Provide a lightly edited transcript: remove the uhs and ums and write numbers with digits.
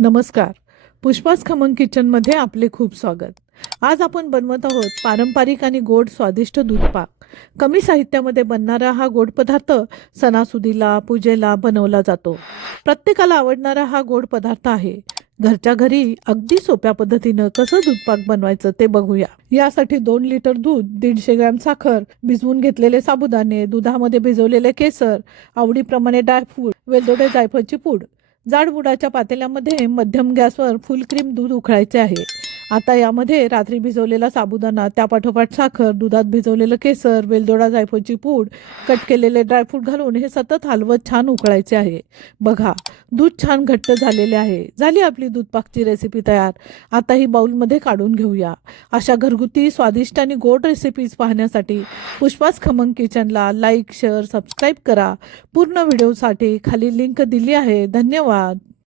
नमस्कार. पुष्पास खमंग किचनमध्ये आपले खूप स्वागत. आज आपण बनवत आहोत पारंपरिक आणि गोड स्वादिष्ट दूध पाक. कमी साहित्यामध्ये बनणारा हा गोड पदार्थ सणासुदीला, पूजेला बनवला जातो. प्रत्येकाला आवडणारा हा गोड पदार्थ आहे. घरच्या घरी अगदी सोप्या पद्धतीनं कसं दूध पाक बनवायचं ते बघूया. यासाठी 2 लिटर दूध, 150 ग्रॅम साखर, भिजवून घेतलेले साबुदाणे, दुधामध्ये भिजवलेले केसर, आवडीप्रमाणे ड्रायफ्रूट, वेलदोडे, जायफळची पूड. जाड बुडाच्या पातेल्यामध्ये मध्यम गॅसवर फुल क्रीम दूध उकळायचे आहे. आता यामध्ये रात्री भिजवलेला साबुदाणा, त्यापाठोपाठ साखर, दुधात भिजवलेलं केसर, वेलदोडा, जायफळची पूड, कट केलेले ड्रायफ्रूट घालून हे सतत हलवत छान उकळायचे आहे. बघा, दूध छान घट्ट झालेले आहे. झाली आपली दूध पाकची रेसिपी तयार. आता ही बाउलमध्ये काढून घेऊया. अशा घरगुती स्वादिष्ट आणि गोड रेसिपीज पाहण्यासाठी पुष्पास खमंग किचनला लाईक, शेअर, सबस्क्राईब करा. पूर्ण व्हिडिओसाठी खाली लिंक दिली आहे. धन्यवाद.